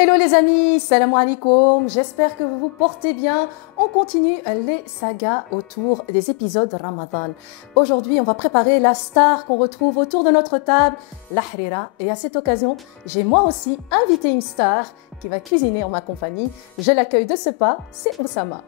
Hello les amis, salam alaikum, j'espère que vous vous portez bien. On continue les sagas autour des épisodes Ramadan. Aujourd'hui, on va préparer la star qu'on retrouve autour de notre table, la Harira. Et à cette occasion, j'ai moi aussi invité une star qui va cuisiner en ma compagnie. Je l'accueille de ce pas, c'est Oussama.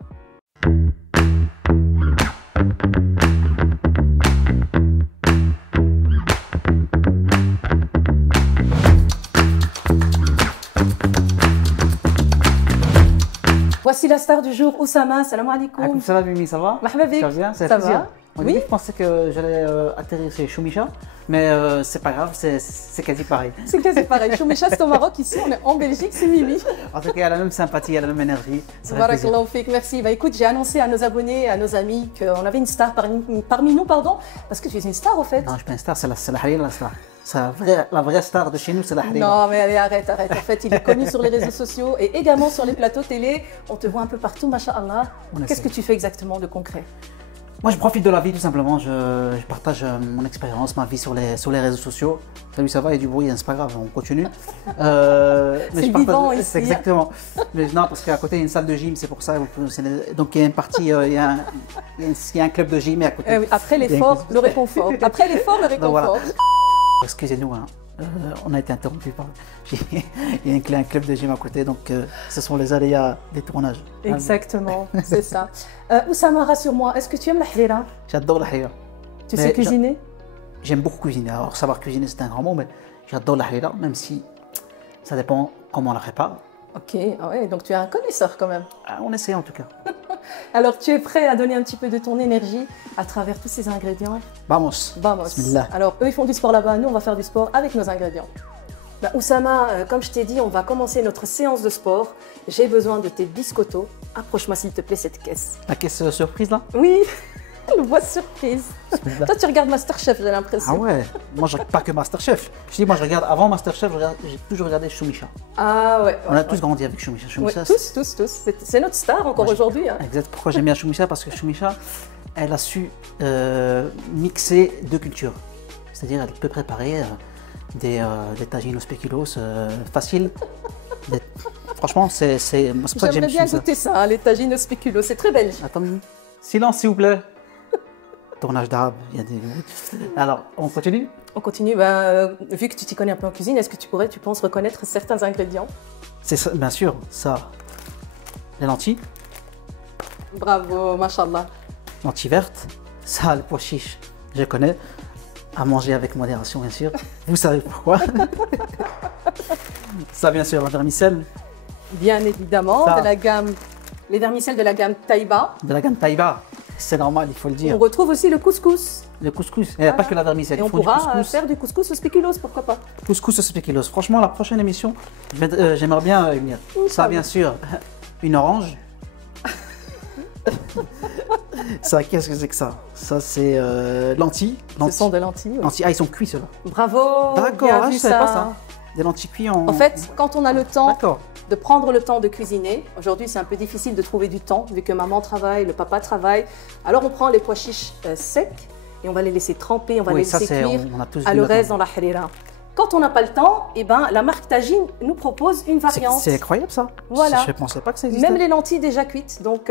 Voici la star du jour, Oussama. Salam alaikum. Salam Mimi, ça va? Marhaba bik. Ça va bien? Ça va? Oui. Je pensais que j'allais atterrir chez Choumicha, mais c'est pas grave, c'est quasi pareil. C'est quasi pareil. Choumicha, c'est au Maroc, ici on est en Belgique, c'est Mimi. En tout cas, elle a la même sympathie, elle a la même énergie. Barakallahu fik, merci. Bah écoute, j'ai annoncé à nos abonnés, à nos amis qu'on avait une star parmi nous, pardon, parce que tu es une star au fait. Non, je suis pas une star, c'est la Harira la star. La vraie star de chez nous, c'est la Harira. Non, mais allez, arrête. En fait, il est connu sur les réseaux sociaux et également sur les plateaux télé. On te voit un peu partout, masha'Allah. Qu'est-ce que tu fais exactement de concret? Moi, je profite de la vie tout simplement. Je partage mon expérience, ma vie sur les réseaux sociaux. Salut, ça va? Il y a du bruit, hein, c'est pas grave, on continue. C'est vivant ici. Exactement. Mais non, parce qu'à côté, il y a une salle de gym, c'est pour ça. Donc, il y a une partie, il y a un club de gym et à côté. Oui, après l'effort, le réconfort. Après l'effort, le réconfort. Voilà. Excusez-nous, hein. On a été interrompu par. Il y a un club de gym à côté, donc ce sont les aléas des tournages. Exactement, c'est ça. Oussama, rassure-moi, est-ce que tu aimes la harira? J'adore la harira. Tu sais cuisiner? J'aime beaucoup cuisiner. Alors, savoir cuisiner, c'est un grand mot, mais j'adore la harira, même si ça dépend comment on la prépare. Ok, ah ouais, donc tu es un connaisseur quand même. On essaie en tout cas. Alors, tu es prêt à donner un petit peu de ton énergie à travers tous ces ingrédients? Vamos. Vamos. Bismillah. Alors, eux, ils font du sport là-bas, nous, on va faire du sport avec nos ingrédients. Ben, Oussama, comme je t'ai dit, on va commencer notre séance de sport. J'ai besoin de tes biscottos. Approche-moi s'il te plaît cette caisse. La caisse surprise là? Oui, le voix surprise. Toi, tu regardes Masterchef, j'ai l'impression. Ah ouais, moi je regarde pas que Masterchef. Je dis, moi je regarde avant Masterchef, j'ai toujours regardé Choumicha. Ah ouais. On a tous grandi avec Choumicha. Ouais, tous. C'est notre star encore aujourd'hui. Hein. Exact. Pourquoi j'aime bien Choumicha? Parce que Choumicha, elle a su mixer deux cultures. C'est-à-dire, elle peut préparer des tagines au spéculoos faciles. Franchement, c'est pour ça que j'aime J'aimerais bien goûter ça, les tagines au spéculoos. C'est très belge. Attends, silence s'il vous plaît. Tournage d'arabe, il y a des... Alors, on continue? On continue. Vu que tu t'y connais un peu en cuisine, est-ce que tu penses reconnaître certains ingrédients? C'est ça, bien sûr, ça. Les lentilles. Bravo, mashallah. Lentilles vertes. Ça, le pois chiche, je connais. À manger avec modération, bien sûr. Vous savez pourquoi. Ça, bien sûr, la vermicelle. Bien évidemment, ça. De la gamme, les vermicelles de la gamme Taïba. De la gamme Taïba. C'est normal, il faut le dire. On retrouve aussi le couscous. Le couscous, il n'y a pas que la vermicelle. Et on pourra faire du couscous au spéculoos, pourquoi pas? Couscous au spéculoos. Franchement, la prochaine émission, j'aimerais bien venir. Ça, bien sûr, une orange. Ça, qu'est-ce que c'est que ça? Ça, c'est lentilles. Ce sont des lentilles. Oui. Lentilles. Ah, ils sont cuits, ceux-là. Bravo. D'accord, je ne savais pas ça. Des lentilles cuites en... En fait, quand on a le temps de prendre le temps de cuisiner, aujourd'hui c'est un peu difficile de trouver du temps, vu que maman travaille, le papa travaille. Alors on prend les pois chiches secs et on va les laisser tremper, on va les laisser cuire à l'orez dans la harira. Quand on n'a pas le temps, eh ben, la marque Tagine nous propose une variante. C'est incroyable ça. Voilà. Je ne pensais pas que ça existait. Même les lentilles déjà cuites. Donc,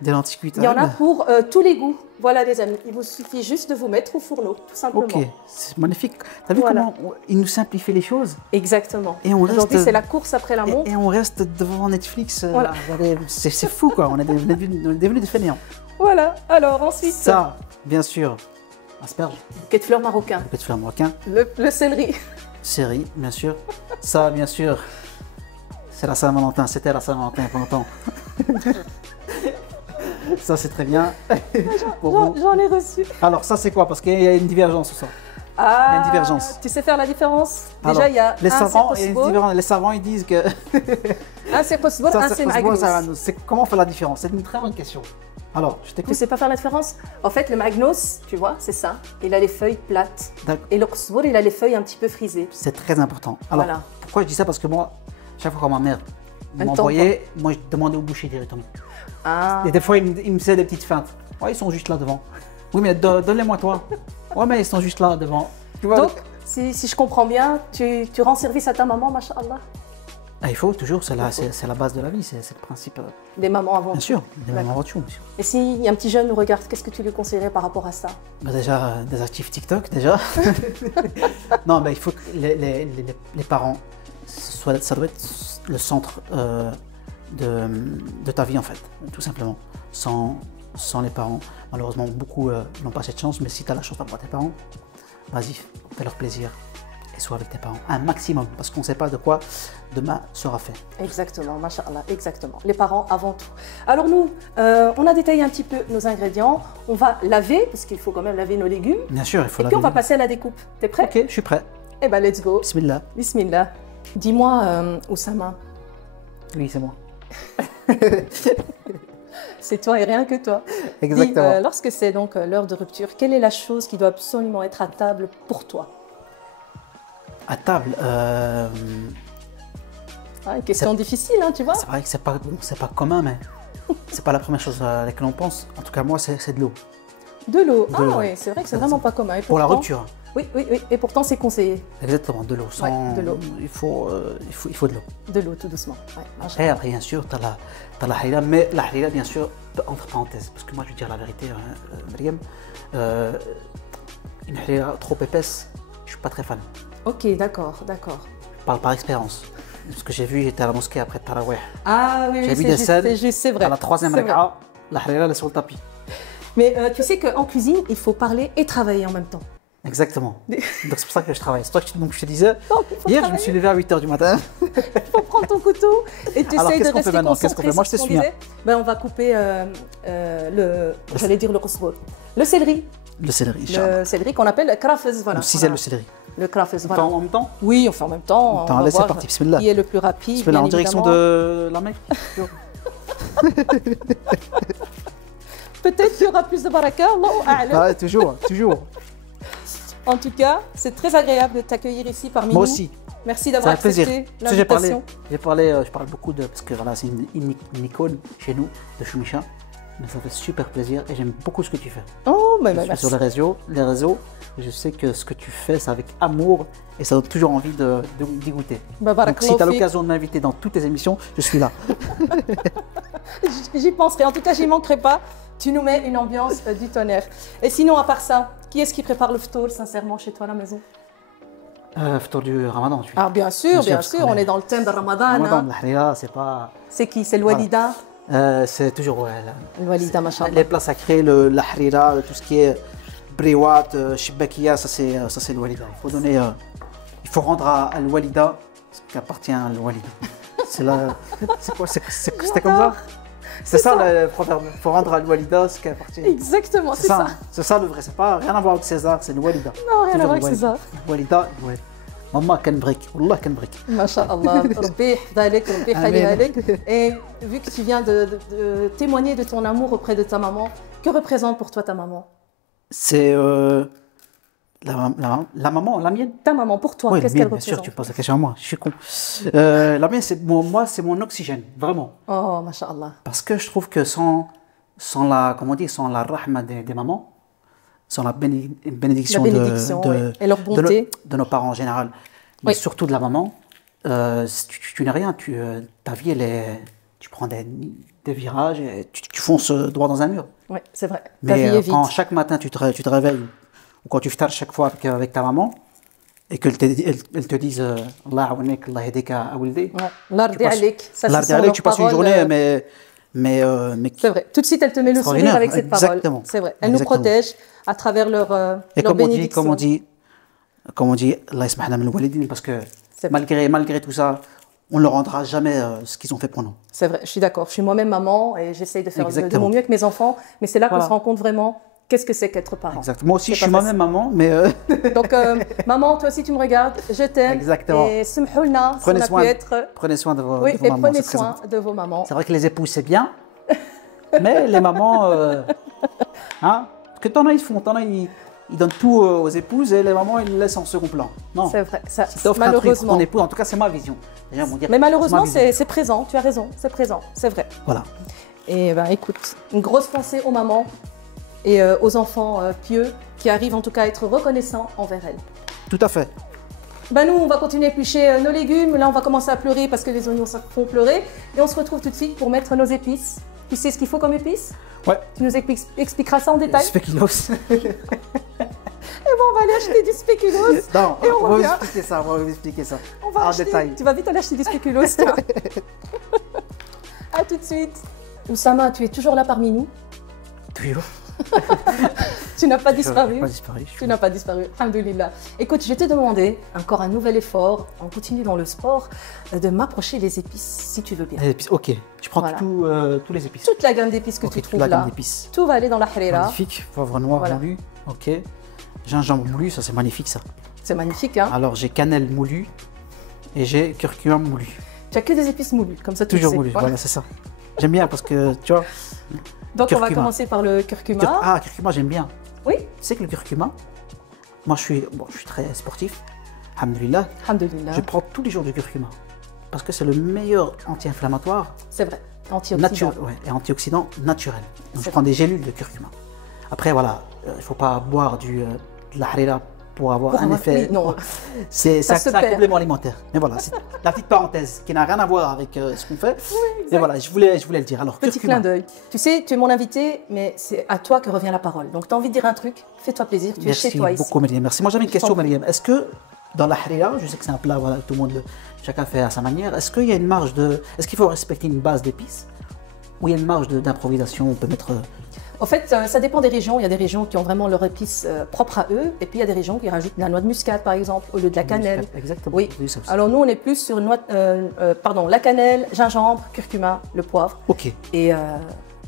des lentilles cuites. Il y en a pour tous les goûts. Voilà les amis, il vous suffit juste de vous mettre au fourneau, tout simplement. Ok, c'est magnifique. Tu as vu comment il nous simplifie les choses? Exactement. Aujourd'hui, c'est la course après la montre. Et on reste devant Netflix. Voilà. C'est fou quoi, on est devenus des fainéants. Voilà, alors ensuite... Ça, bien sûr, asperges. Bouquet de fleurs marocain. Bouquet de fleurs marocain. Le céleri. Céleri, bien sûr. Ça, bien sûr, c'est la Saint-Valentin. C'était la Saint-Valentin il y a pas longtemps. Ça, c'est très bien. J'en ai reçu. Alors, ça, c'est quoi? Parce qu'il y a une divergence, ça. Ah, il y a une divergence. Tu sais faire la différence? Alors, déjà, il y a les savants, ils disent que... un seposbol, un semagnos. Comment on fait la différence? C'est une très bonne question. Alors, je t'écoute. Tu sais pas faire la différence? En fait, le magnos, tu vois, c'est ça. Il a les feuilles plates. Et le qsbour, il a les feuilles un petit peu frisées. C'est très important. Alors, pourquoi je dis ça? Parce que moi, chaque fois que ma mère m'envoyait, moi, je demandais au boucher directement. Ah. Et des fois, il me faisait des petites feintes. Ouais, ils sont juste là devant. Oui, mais donne-les-moi toi. Ouais, mais ils sont juste là devant. Tu vois, donc, si je comprends bien, tu rends service à ta maman, masha'Allah. Ah, il faut toujours, c'est la base de la vie, c'est le principe. Des mamans avant Bien tout. sûr, des mamans avant tout, bien sûr. Et si un petit jeune nous regarde, qu'est-ce que tu lui conseillerais par rapport à ça? Bah déjà, des actifs TikTok, déjà. Non, mais il faut que les parents, ça doit être le centre de ta vie, en fait, tout simplement. Sans les parents, malheureusement, beaucoup n'ont pas cette chance, mais si tu as la chance d'avoir tes parents, vas-y, fais-leur plaisir et sois avec tes parents un maximum, parce qu'on ne sait pas de quoi demain sera fait. Exactement, machallah, exactement. Les parents avant tout. Alors nous, on a détaillé un petit peu nos ingrédients. On va laver, parce qu'il faut quand même laver nos légumes. Bien sûr, il faut Et puis on va passer à la découpe. T'es prêt? Ok, je suis prêt. Eh ben let's go. Bismillah. Bismillah. Dis-moi, Oussama, Oui, c'est moi. c'est toi et rien que toi. Exactement. Dis, lorsque c'est donc l'heure de rupture, quelle est la chose qui doit absolument être à table pour toi? À table, Ah, une question difficile, hein, tu vois? c'est vrai que c'est pas commun, mais c'est pas la première chose à laquelle on pense. En tout cas, moi, c'est de l'eau. De l'eau. De Ah l'eau. oui, c'est vrai que c'est vraiment pas commun. Et Pour la pourtant- rupture. Oui, oui, oui. Et pourtant, c'est conseillé. Exactement, de l'eau. Sans, Ouais, de l'eau. Il faut de l'eau. De l'eau, tout doucement. Ouais, machallah. Après, bien sûr, tu as la halila, mais la halila, bien sûr, entre parenthèses, parce que moi, je vais dire la vérité, Mariam, une halila trop épaisse, je suis pas très fan. Ok, d'accord, d'accord. Je parle par expérience. Parce que j'ai vu, j'étais à la mosquée après Tarawih. Ah oui, J'ai oui, vu c'est des juste, scènes, c'est juste, c'est vrai. à la troisième C'est vrai. raka, la halila, elle est sur le tapis. Mais tu sais qu'en cuisine, il faut parler et travailler en même temps. Exactement. Donc c'est pour ça que je travaille. C'est pour ça que donc, je te disais, Donc, il faut hier, je me travailler. suis levé à 8 h du matin. Il faut prendre ton couteau et tu Alors, essayes de qu'est-ce qu'on rester fait maintenant? Qu'est-ce qu'on concentré fait? Moi, sur je te ce qu'on suis, hein. disait. Ben, on va couper j'allais dire le khosrour. Le céleri. Le céleri, Inch'Allah. Le céleri qu'on appelle krafez, voilà. Ou cisaille Voilà. le céleri. Le krafez, On fait voilà. en même temps? Oui, on fait en même temps. Attends, on va allez, c'est voir parti, bismillah. qui est le plus rapide. Bismillah, bien en direction évidemment. de la Mecque. Peut-être qu'il y aura plus de baraka, Allahu a'lam. Ah, toujours, toujours. En tout cas, c'est très agréable de t'accueillir ici parmi Moi nous. aussi. Merci C'est d'avoir un plaisir. accepté Tu sais, je l'invitation. parle beaucoup de, parce que voilà, c'est une icône chez nous, de Choumicha. Mais ça fait super plaisir et j'aime beaucoup ce que tu fais. Oh, mais Je suis merci. sur les réseaux et je sais que ce que tu fais, c'est avec amour et ça donne toujours envie d'y goûter. Bah, Donc si barakallahu tu as fik. l'occasion de m'inviter dans toutes tes émissions, je suis là. J'y penserai. En tout cas, j'y manquerai pas. Tu nous mets une ambiance du tonnerre. Et sinon, à part ça, qui est-ce qui prépare le ftour, sincèrement, chez toi à la maison? Ftour du Ramadan, tu Ah, bien sûr, parce sûr. qu'on On est- est dans le thème de Ramadan. Ramadan, Hein. la halila, c'est pas. C'est qui? C'est le Walida. C'est toujours ouais, Le Walida, machallah. les plats sacrés, la harira, tout ce qui est briwat, shibakia, ça c'est le walida. Il faut rendre à le walida ce qui appartient à le walida. C'est là, c'est quoi, c'était comme ça. C'est ça le proverbe. Il faut rendre à le walida ce qui appartient. Exactement, c'est ça. C'est ça le vrai. C'est pas rien à voir avec César, c'est le walida. Non, rien à Toujours voir avec le César. walida, walida. Maman كان بريك والله كان بريك. Masha'Allah, Rabbi yahfadalik, Rabbi Amen. yahalik. Et vu que tu viens de témoigner de ton amour auprès de ta maman, que représente pour toi ta maman? C'est la maman, la mienne. Ta maman, pour toi, Oui, qu'est-ce bien, qu'elle bien sûr, représente? tu poses la question à moi, je suis con. La mienne, moi, c'est mon oxygène, vraiment. Oh, Masha'Allah. Parce que je trouve que sans comment on dit, sans la rahma des mamans, sans la bénédiction, La bénédiction, oui. Et leur de bonté. de nos parents en général, mais Oui. surtout de la maman, tu n'es rien, ta vie, tu prends des virages et tu fonces droit dans un mur. Oui, c'est vrai. Ta vie Mais est vide. quand chaque matin tu te réveilles, ou quand tu ftars chaque fois avec ta maman, et qu'elle te dise Allah aounek, Allah yedeka awildi, Ouais. Lardi alik. Ça, ce Lardi sont alik, leurs tu passes une paroles, journée, mais C'est vrai. Tout de suite, elle te met le sourire Extraordinaire. avec cette parole. Exactement. C'est vrai. Elle nous Exactement. protège à travers leur et leur comme on dit, bénédiction. comme on dit, Allah yasmahna min al-walidin, parce que C'est vrai. malgré tout ça, on ne leur rendra jamais ce qu'ils ont fait pour nous. C'est vrai, je suis d'accord. Je suis moi-même maman et j'essaye de faire de Exactement. mon mieux avec mes enfants. Mais c'est là qu'on Voilà. se rend compte vraiment qu'est-ce que c'est qu'être parent. Exact. Moi aussi, C'est je suis pas moi-même maman, mais Donc, maman, toi aussi, tu me regardes. Je t'aime. Exactement. Et smhoulna, si Prenez on a soin- pu être. prenez soin de vos, Oui, de vos et mamans. prenez c'est très soin important. de vos mamans. C'est vrai que les épouses, c'est bien, mais les mamans, hein, parce que t'en as, ils donnent tout aux épouses et les mamans, ils les laissent en second plan. Non, C'est vrai, ça, si t'offres un truc pour malheureusement. ton épouse, en tout cas, c'est ma vision. Les gens vont dire, Mais malheureusement, c'est ma vision. c'est présent. Tu as raison, c'est présent, c'est vrai. Voilà. Et ben, écoute, une grosse pensée aux mamans et aux enfants pieux qui arrivent en tout cas à être reconnaissants envers elles. Tout à fait. Bah nous, on va continuer à éplucher nos légumes. Là, on va commencer à pleurer parce que les oignons ça font pleurer. Et on se retrouve tout de suite pour mettre nos épices. Tu sais ce qu'il faut comme épices? Ouais. Tu nous expliqueras ça en détail? Spéculoos. Et bon, on va aller acheter du spéculoos. Non, et on va vous revient. expliquer ça, on va vous expliquer ça. On va en acheter. détail. Tu vas vite aller acheter du spéculoos, toi. À tout de suite. Oussama, tu es toujours là parmi nous? Toujours. Tu n'as pas disparu. Pas disparu. Tu n'as pas disparu, alhamdoulilah. Écoute, je t'ai demandé, encore un nouvel effort, on continue dans le sport, de m'approcher les épices, si tu veux bien. Les épices, ok. Je prends Voilà. tous les épices. Toute la gamme d'épices que Ok, tu toute trouves la gamme là, d'épices. tout va aller dans la harira. Magnifique. Poivre noir Voilà. moulu. Ok. Gingembre moulu, ça c'est magnifique ça. C'est magnifique, hein? Alors j'ai cannelle moulue et j'ai curcuma moulu. Tu as que des épices moulues, comme ça tu Toujours le sais. moulu, Voilà. voilà, c'est ça. J'aime bien parce que, tu vois. Donc on va Curcuma. commencer par le curcuma. Curcuma, j'aime bien. Oui, Tu sais que le curcuma, moi je suis très sportif, alhamdoulilah. alhamdoulilah. Je prends tous les jours du curcuma parce que c'est le meilleur anti-inflammatoire C'est vrai, antioxydant. et antioxydant naturel. Donc C'est je prends des gélules de curcuma. Après voilà, il ne faut pas boire de la harira pour avoir Pour un avoir- effet. oui, non. C'est Ça un se perd. complément alimentaire. Mais voilà, c'est la petite parenthèse qui n'a rien à voir avec ce qu'on fait. Et voilà, je voulais le dire. Alors, Petit curcuma. clin d'œil. Tu sais, tu es mon invité, mais c'est à toi que revient la parole. Donc tu as envie de dire un truc, fais-toi plaisir, tu es Merci chez toi ici. beaucoup, Mariam. Merci. Moi, j'avais une question, t'en prie. Mariam. Est-ce que dans la harira, je sais que c'est un plat, voilà, tout le monde, chacun fait à sa manière. Est-ce qu'il y a une marge de. Est-ce qu'il faut respecter une base d'épices ou il y a une marge d'improvisation? On peut mettre. En fait, ça dépend des régions. Il y a des régions qui ont vraiment leur épice propre à eux, et puis il y a des régions qui rajoutent de la noix de muscade, par exemple, au lieu de la cannelle. Exactement. Oui. J'ai vu ça aussi. Alors nous, on est plus sur la cannelle, gingembre, curcuma, le poivre Ok. et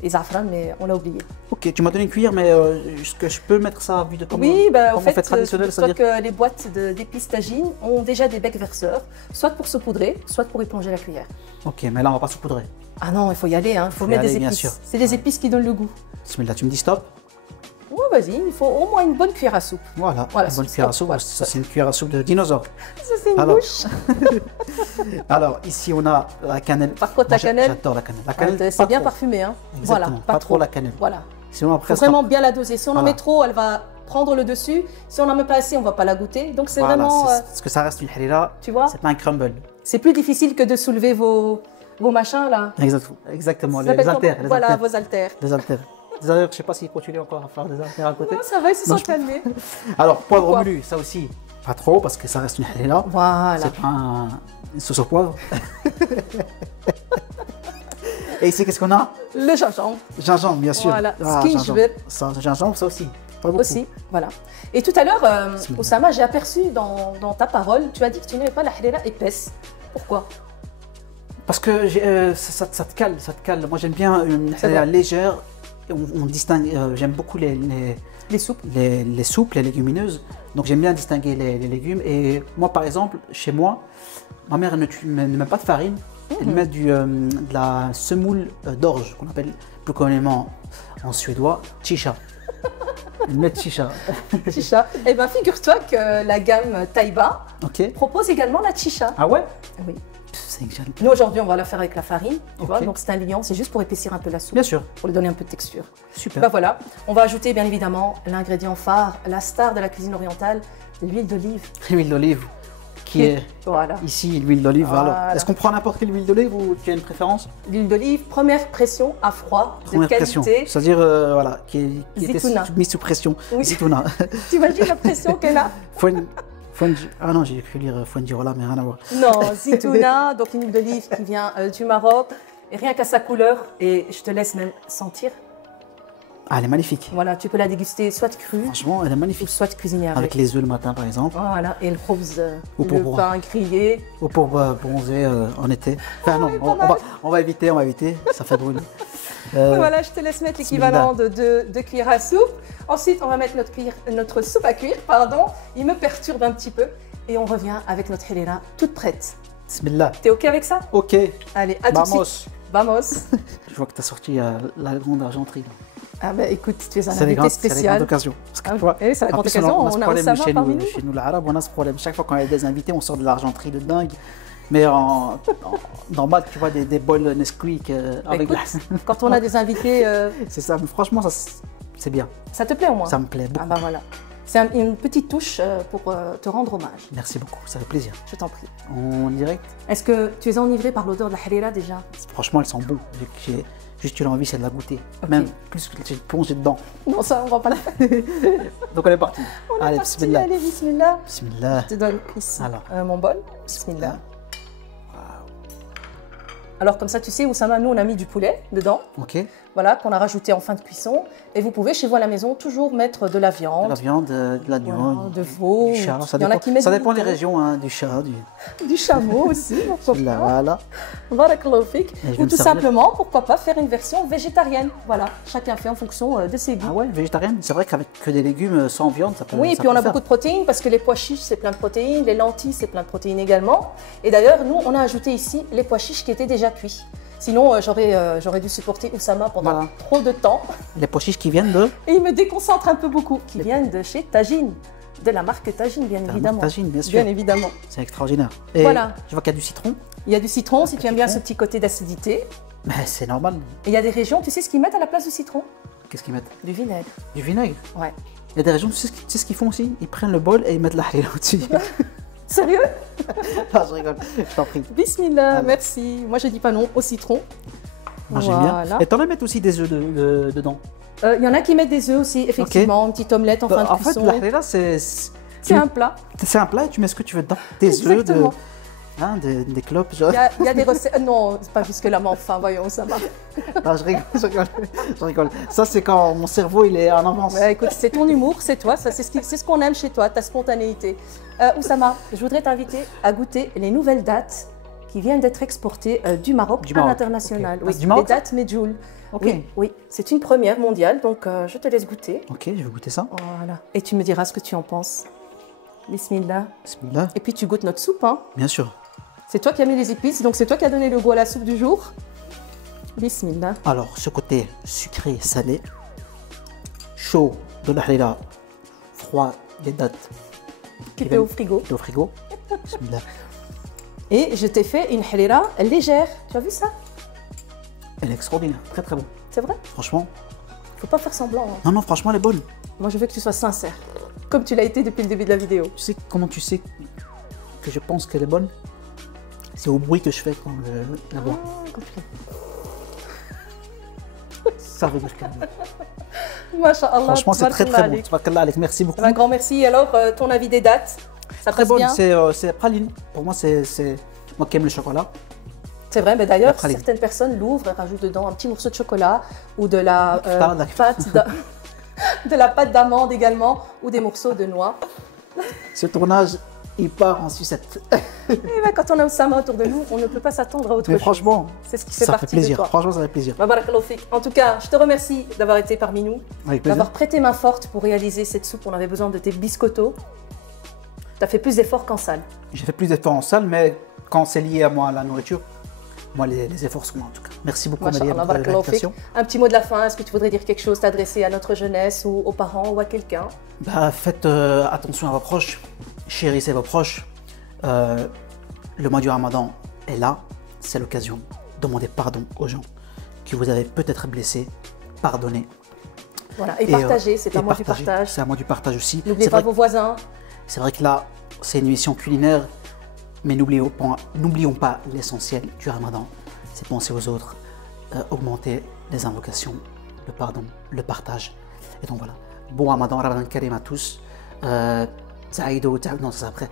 zafran, mais on l'a oublié. Ok, tu m'as donné une cuillère, mais est-ce que je peux mettre ça vu de comment, Oui, ben, comment en fait, on fait traditionnel, soit c'est-à-dire. que les boîtes d'épices tagine ont déjà des becs verseurs, soit pour saupoudrer, soit pour éponger la cuillère. Ok, mais là, on va pas saupoudrer. Ah non, il faut y aller, hein. Il faut y mettre des aller, bien épices. sûr. C'est des épices qui donnent le goût. Bismillah, tu me dis stop. Ouais, vas-y, il faut au moins une bonne cuillère à soupe. Voilà, Voilà, une bonne stop, cuillère à soupe. voilà. Ça, c'est une cuillère à soupe de dinosaure. Ça, c'est une Alors, bouche. Alors, ici, on a la cannelle. Par contre, Moi, la cannelle, j'adore la cannelle. La cannelle, c'est pas bien trop. parfumé, hein. Exactement, Voilà, pas trop la cannelle. Voilà. Sinon, après, Il faut ça sera- vraiment bien la doser. Si on en Voilà. met trop, elle va prendre le dessus. Si on n'en met pas assez, on ne va pas la goûter. Donc c'est Voilà, vraiment, parce que ça reste une harira. tu vois, C'est pas un crumble. c'est plus difficile que de soulever vos machins là. Exactement, Ça les s'appelle haltères. comment Les Voilà, haltères. vos haltères. Les haltères. D'ailleurs, je sais pas s'ils continuent encore à faire des haltères à côté. Non, ça va, ils se Non, sont je- calmés. Alors, poivre Pourquoi moulu, ça aussi, pas trop, parce que ça reste une harira. Voilà. C'est pas une sauce au poivre. Et ici, qu'est-ce qu'on a? Le gingembre Gingembre, bien sûr. Voilà. Ah, Gingembre. Ça, gingembre, ça aussi. Pas beaucoup. aussi. Voilà. Et tout à l'heure, Oussama, j'ai aperçu dans ta parole, tu as dit que tu n'aimais pas la harira épaisse. Pourquoi? Parce que ça te cale, ça te cale. Moi, j'aime bien une C'est harira vrai. légère. Et on distingue, j'aime beaucoup les soupes. les soupes, les légumineuses. Donc, j'aime bien distinguer les légumes. Et moi, par exemple, chez moi, ma mère ne met pas de farine. Elle met de la semoule d'orge, qu'on appelle plus communément en suédois chicha. Elle met chicha. Chicha. Eh bien, figure-toi que la gamme Taïba Ok. propose également la chicha. Ah ouais? Oui. C'est que j'aime. Nous, aujourd'hui, on va la faire avec la farine, tu Ok. vois, donc c'est un liant, c'est juste pour épaissir un peu la soupe, Bien sûr. pour lui donner un peu de texture. Super. Bah voilà, on va ajouter bien évidemment l'ingrédient phare, la star de la cuisine orientale, l'huile d'olive. L'huile d'olive qui est Voilà. ici, l'huile d'olive. Voilà. Alors, est-ce qu'on prend n'importe quelle huile d'olive ou tu as une préférence? L'huile d'olive, première pression à froid, Première de pression. qualité. C'est-à-dire, voilà, qui était Zitouna. mise sous pression. Oui. Zitouna. T'imagines la pression qu'elle a? Ah non, j'ai cru lire Fuengirola, mais rien à voir. Non, zitouna, donc une huile d'olive qui vient du Maroc, et rien qu'à sa couleur, et je te laisse même sentir. Ah, elle est magnifique. Voilà, tu peux la déguster soit crue, Franchement, elle est ou magnifique. soit cuisinée Avec avec. les œufs le matin, par exemple. Voilà, et le khobz, Ou pour le boire. pain grillé. Ou pour bronzer en été. Enfin, non, on va éviter, ça fait drôle. Voilà, je te laisse mettre l'équivalent de 2 cuillères à soupe. Ensuite, on va mettre notre soupe à cuire, pardon. Il me perturbe un petit peu. Et on revient avec notre harira toute prête. Bismillah. T'es OK avec ça? Ok, Allez, à tout de vamos. suite. Vamos. Je vois que tu as sorti la grande argenterie. là. Ah ben écoute, tu es un C'est les invité grandes c'est les grandes spécial. occasions. Parce que, Ah, tu vois, oui, c'est la en grande plus, occasion, ce on a problème Oussama chez parmi nous, nous. chez nous, l'arabe, on a ce problème. Chaque fois qu'on a des invités, on sort de l'argenterie de dingue. Mais normal, tu vois, des bols Nesquik avec Écoute, quand on a des invités, C'est ça, mais franchement, c'est bien. ça te plaît au moins? Ça me plaît beaucoup. Ah bah voilà. C'est une petite touche pour te rendre hommage. Merci beaucoup, ça fait plaisir. Je t'en prie. En direct. Est-ce que tu es enivré par l'odeur de la harira déjà? Franchement, elles sont bonnes. J'ai juste eu l'envie, c'est de la goûter. Ok. Même plus que j'ai plongé dedans. Non, ça, on va pas la faire. Donc on est parti. Allez, Parti, bismillah. allez, bismillah. Bismillah. Je te donne ici Alors. mon bol. Bismillah. Alors comme ça, tu sais, Oussama, nous, on a mis du poulet dedans. Ok. Voilà, qu'on a rajouté en fin de cuisson. Et vous pouvez, chez vous à la maison, toujours mettre de la viande. La viande, de l'agneau, Voilà, de veau. du chat. Ça Il y en a qui mettent ça du dépend des mouton. régions, hein, du chat, Du chameau aussi, pourquoi pas. Voilà. Barakallahu fik. Et je vais Ou me tout servir. simplement, pourquoi pas faire une version végétarienne. Voilà, chacun fait en fonction de ses goûts. Ah ouais, végétarienne. C'est vrai qu'avec que des légumes sans viande, ça peut. Oui, et ça puis on peut a faire. beaucoup de protéines parce que les pois chiches, c'est plein de protéines, les lentilles, c'est plein de protéines également. Et d'ailleurs, nous, on a ajouté ici les pois chiches qui étaient déjà cuits. Sinon, j'aurais dû supporter Oussama pendant Voilà. trop de temps. Les pois chiches qui viennent de Et il me déconcentre un peu beaucoup. Qui viennent de chez Tajine, de la marque Tajine, bien évidemment. Tagine, bien sûr. Bien évidemment. C'est extraordinaire. Et Voilà. je vois qu'il y a du citron. Il y a du citron, si tu aimes bien ce citron. petit côté d'acidité. Mais c'est normal. Et il y a des régions, tu sais ce qu'ils mettent à la place du citron? Qu'est-ce qu'ils mettent? Du vinaigre. Du vinaigre. Ouais. Il y a des régions, tu sais ce qu'ils font aussi? Ils prennent le bol et ils mettent la harira au-dessus. Sérieux? Non, je rigole. Je t'en prie. Bismillah, Alors. merci. Moi, je dis pas non au citron. Moi, j'aime bien. Voilà. Et t'en as mettre aussi des œufs dedans. Il y en a qui mettent des œufs aussi, effectivement, une petite omelette en fin de En fait, cuisson. la harira, c'est C'est un plat. un plat et tu mets ce que tu veux dedans. Des œufs, Exactement. des clopes. Genre. Il y a des recettes. Non, c'est pas jusque-là, mais enfin, voyons, ça va. Non, je rigole, je rigole. Je rigole. Ça, c'est quand mon cerveau il est en avance. Ouais, écoute, c'est ton humour, c'est toi, ça, c'est ce qu'on aime chez toi, ta spontanéité. Oussama, je voudrais t'inviter à goûter les nouvelles dates qui viennent d'être exportées du Maroc Du à Maroc, l'international. ok. Oui, Ah, du Maroc, les dates Medjool. Ok. Oui, oui, c'est une première mondiale, donc je te laisse goûter. Ok, je vais goûter ça. Voilà. Et tu me diras ce que tu en penses. Bismillah. Bismillah. Et puis tu goûtes notre soupe, hein. Bien sûr. C'est toi qui as mis les épices, donc c'est toi qui as donné le goût à la soupe du jour. Bismillah. Alors, ce côté sucré, salé, chaud de la harira, froid des dates Qui était au frigo. au frigo. Bismillah. Et je t'ai fait une harira légère. Tu as vu ça? Elle est extraordinaire, très très bon. C'est vrai? Franchement, Faut pas faire semblant, hein. non, non, franchement, elle est bonne. Moi, je veux que tu sois sincère, comme tu l'as été depuis le début de la vidéo. Tu sais comment tu sais que je pense qu'elle est bonne? C'est au bruit que je fais quand je la bois. Ah, compris. Ça veut dire qu'elle est bonne. Masha'Allah. Franchement, c'est très très bon. tabarakallah Tabarakallah, Alex, merci beaucoup. alik. Un grand merci. Alors, ton avis des dates? Ça Très passe bonne, bien? c'est praline. Pour moi, c'est moi qui aime le chocolat. C'est vrai, mais d'ailleurs, La praline. certaines personnes l'ouvrent et rajoutent dedans un petit morceau de chocolat ou de la de la pâte d'amande également ou des morceaux de noix. Ce tournage, il part en sucette. Et ben, quand on a Oussama autour de nous, on ne peut pas s'attendre à autre Mais chose. franchement, C'est ce qui fait ça fait partie de plaisir. toi. Franchement, ça fait plaisir. Barakallahu fik. En tout cas, je te remercie d'avoir été parmi nous, Avec plaisir. d'avoir prêté main forte pour réaliser cette soupe. On avait besoin de tes biscottos. Tu as fait plus d'efforts qu'en salle. J'ai fait plus d'efforts en salle, mais quand c'est lié à moi, à la nourriture, moi, les efforts sont là, en tout cas. Merci beaucoup, Maria, Masha'Allah, pour barakallahu fik. l'invitation. Un petit mot de la fin. Est-ce que tu voudrais dire quelque chose, t'adresser à notre jeunesse ou aux parents ou à quelqu'un? Bah, faites attention à vos proches, chérissez vos proches. Le mois du Ramadan est là, c'est l'occasion. Demandez pardon aux gens que vous avez peut-être blessés. Pardonnez. Voilà. Et Et, partagez, c'est et un mois du partagez. partage. C'est un mois du partage aussi. N'oubliez C'est pas vrai, vos voisins. c'est vrai que là, c'est une émission culinaire, mais n'oublions pas l'essentiel du Ramadan. C'est penser aux autres, augmenter les invocations, le pardon, le partage. Et donc voilà. Bon Ramadan Karim à tous. Zaïdo, non, ça c'est après.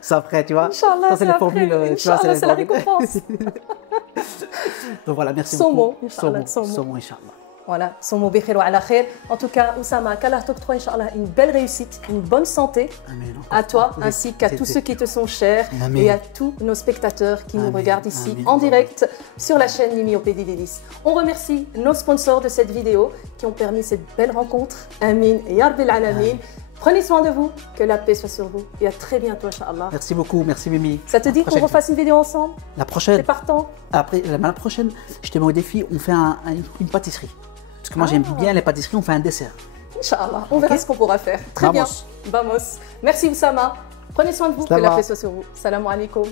Ça après, tu vois. Inch'Allah, Ça c'est les après. formules. Tu vois, Inch'Allah, c'est la formules. récompense. Donc voilà, merci Saumon, beaucoup. Inch'Allah, saumon. Saumon, Inch'Allah. Voilà, somo bikhir wa ala khair. En tout cas, Oussama, qu'Allah t'octroie, Inch'Allah, une belle réussite, une bonne santé Amen. à toi Oui, ainsi qu'à c'est- tous ceux qui te sont chers Amen. et à tous nos spectateurs qui nous Amen. regardent ici Amen. en direct sur la chaîne Mimiopédie Délices. On remercie nos sponsors de cette vidéo qui ont permis cette belle rencontre. Amin et Yarbil Alamin. Prenez soin de vous, que la paix soit sur vous et à très bientôt, Inch'Allah. Merci beaucoup, merci Mimi. Ça te dit qu'on Prochaine- refasse une vidéo ensemble? La T'es prochaine, partant? après, la prochaine, je te mets au défi, on fait une pâtisserie. Parce que moi j'aime bien les pâtisseries, on fait un dessert. Inch'Allah, on verra ce qu'on pourra faire. Très Vamos. bien. Vamos. Merci Oussama. Prenez soin de vous, que la Slama. paix soit sur vous. Salam alaikum.